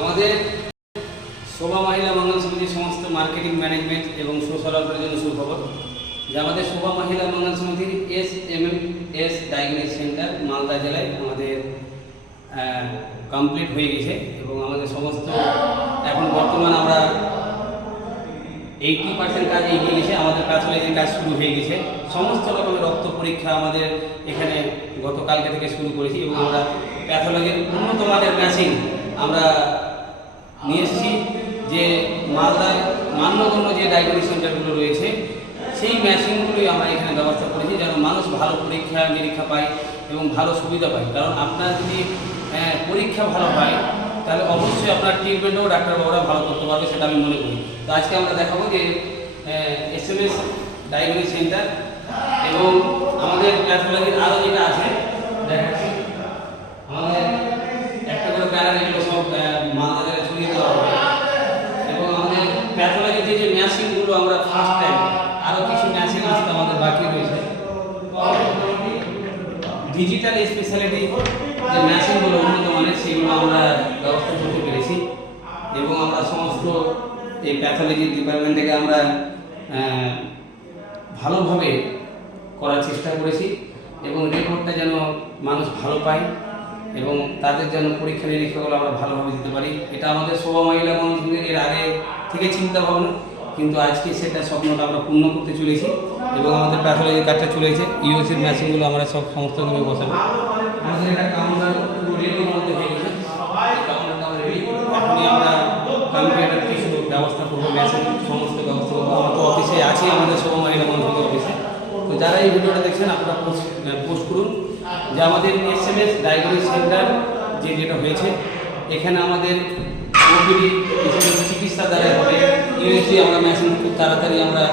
আমাদের শোভা মহিলা মঙ্গল সমিতির সমস্ত মার্কেটিং ম্যানেজমেন্ট এবং সোশ্যাল ওয়ার্কের জন্য সুখবর যে আমাদের শোভা মহিলা মঙ্গল সমিতির SMMS ডায়াগনস্টিক সেন্টার মালদা জেলায় আমাদের কমপ্লিট হয়ে গেছে এবং আমাদের সমস্ত এখন বর্তমান আমরা 80% কাজ এগিয়ে গেছে। আমাদের প্যাথোলজির কাজ শুরু হয়ে গেছে। সমস্ত রকমের রক্ত পরীক্ষা আমাদের এখানে গতকালকে থেকে শুরু করেছি এবং আমরা প্যাথোলজির উন্নত মানের মেশিন আমরা নিয়ে এসেছি। যে মালদায় মান্যগণ্য যে ডায়াগনস্টিক সেন্টারগুলো রয়েছে সেই মেশিনগুলোই আমরা এখানে ব্যবস্থা করেছি যেন মানুষ ভালো পরীক্ষা নিরীক্ষা পায় এবং ভালো সুবিধা পায়। কারণ আপনার যদি পরীক্ষা ভালো হয় তাহলে অবশ্যই আপনার ট্রিটমেন্টও ডাক্তারবাবুরা ভালো করতে পারবে, সেটা আমি মনে করি। তো আজকে আমরা দেখাবো যে SMS ডায়াগনস্টিক সেন্টার এবং আমাদের প্যাথোলজির আরও যেটা আছে দেখাচ্ছি। আমাদের একটা করে প্যারার এগুলো সব মালদা ছড়িয়ে দেওয়া হবে এবং আমাদের প্যাথোলজিতে যে মেশিনগুলো আমরা ফার্স্ট টাইম আরও কিছু মেশিন আসতে আমাদের বাকি রয়েছে। ডিজিটাল স্পেশালিটি যে মেশিনগুলো উন্নত মানের সেগুলো আমরা ব্যবস্থা করতে পেরেছি এবং আমরা সমস্ত এই প্যাথোলজি ডিপার্টমেন্ট থেকে আমরা ভালোভাবে করার চেষ্টা করেছি এবং রিপোর্টটা যেন মানুষ ভালো পায় এবং তাদের যেন পরীক্ষা নিরীক্ষাগুলো আমরা ভালোভাবে দিতে পারি। এটা আমাদের শোভা মহিলা মঙ্গল এর আগে থেকে চিন্তা ভাবনা, কিন্তু আজকে সেটা স্বপ্নটা আমরা পূর্ণ করতে চলেছি এবং আমাদের প্যাথোলজির কাজটা চলেছে। ইউএসির মেশিনগুলো আমরা সব সমস্ত রুমে বসাবো। আমাদের একটা কাউন্টার রেডির মধ্যে হয়ে গেছে। কাউন্টারটা রেডি, এখনই আমরা কম্পিউটার কিছু ব্যবস্থা করবো, মেশিন সমস্ত ব্যবস্থা করবো। আমরা তো অফিসে আছি, আমাদের শোভা মহিলা মঙ্গল অফিসে। তো যারা এই ভিডিওটা দেখছেন আপনারা পোস্ট করুন যে আমাদের SMS ডায়াগনস্টিক সেন্টার যেটা হয়েছে এখানে আমাদের ওপিডি চিকিৎসা দ্বারা হবে। ইউএসি আমরা মেশিন খুব তাড়াতাড়ি আমরা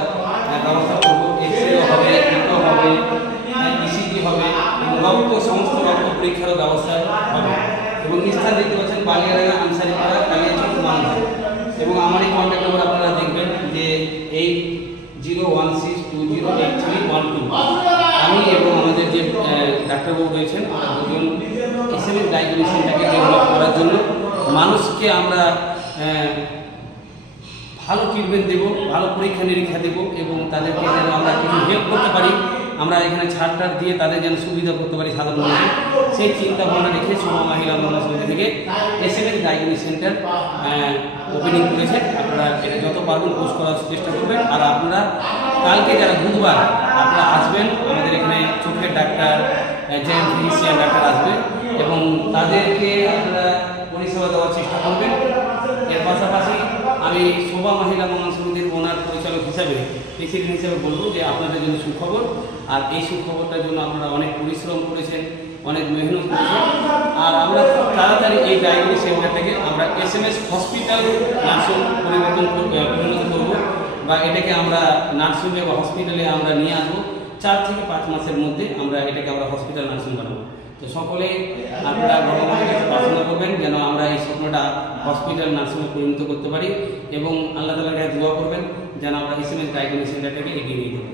ব্যবস্থা করবো। এক্সরে হবে, ইকো হবে, ECG হবে এবং রক্ত সমস্ত রক্ত পরীক্ষারও ব্যবস্থা হবে। এবং স্থান দেখতে পাচ্ছেন বালিয়াডাঙ্গা, আনসারিপাড়া, কালিয়াচক, মালদা। এবং আমার এই কন্ট্যাক্ট নম্বর আপনারা দেখবেন যে 8016208312। আমি এবং আমাদের যে ডাক্তারবাবু রয়েছেন আমরা দুজন SMS ডায়াগনস্টিক সেন্টারকে ডেভেলপ করার জন্য মানুষকে আমরা ভালো ট্রিটমেন্ট দেবো, ভালো পরীক্ষা নিরীক্ষা দেবো এবং তাদেরকে যেন আমরা কিছু হেল্প করতে পারি, আমরা এখানে ছাড় দিয়ে তাদের যেন সুবিধা করতে পারি সাধারণ মানুষ, সেই চিন্তা ভাবনা রেখে শোভা মহিলা মঙ্গল সমিতি থেকে SMS ডায়াগনস্টিক সেন্টার ওপেনিং করেছে। আপনারা এটা যত পারবেন পোস্ট করার চেষ্টা করবেন। আর আপনারা কালকে যারা বুধবার আপনারা আসবেন, আমাদের এখানে চোখের ডাক্তার, জেন্টস ফিজিশিয়ান ডাক্তার আসবে এবং তাদেরকে আপনারা পরিষেবা দেওয়ার চেষ্টা করবেন। এর পাশাপাশি আমি শোভা মহিলা মঙ্গল সমিতির ওনার পরিচালক হিসাবে প্রেসিডেন্ট হিসেবে বলবো যে আপনাদের জন্য সুখবর। আর এই সুখবরটার জন্য আপনারা অনেক পরিশ্রম করেছেন, অনেক মেহনত করেছেন। আর আমরা খুব তাড়াতাড়ি এই ডায়াগনস্টিক সেন্টারটাকে আমরা SMS হসপিটাল নার্সিং পরিণত করব বা এটাকে আমরা নার্সিংয়ে বা হসপিটালে আমরা নিয়ে আসবো। 4 থেকে 5 মাসের মধ্যে আমরা এটাকে হসপিটাল নার্সিং বানাবো। তো সকলে আপনারা ভগবানের কাছে প্রার্থনা করবেন যেন আমরা এই স্বপ্নটা হসপিটাল নার্সিংয়ে পরিণত করতে পারি এবং আল্লাহ তাআলার কাছে দোয়া করবেন যেন আমরা SMS ডায়াগনস্টিক সেন্টারটাকে এগিয়ে নিয়ে যাবো।